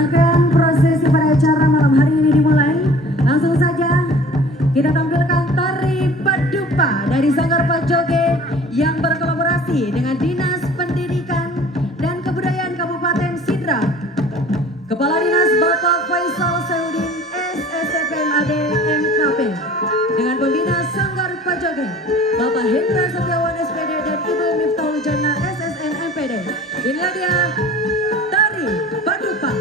Rangkaian prosesi pada acara malam hari ini dimulai. Langsung saja kita tampilkan tari Padupa dari Sanggar Pajoge yang berkolaborasi dengan Dinas Pendidikan dan Kebudayaan Kabupaten Sidra. Kepala Dinas Bapak Faisal Saudin SSPMAD MKP dengan pembina Sanggar Pajoge Bapak Hendra Setiawan SPD dan Ibu Miftahul Jannah SSN MPD. Inilah dia tari Padupa.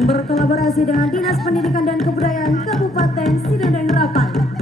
Berkolaborasi dengan Dinas Pendidikan dan Kebudayaan Kabupaten Sidra dan Rapan.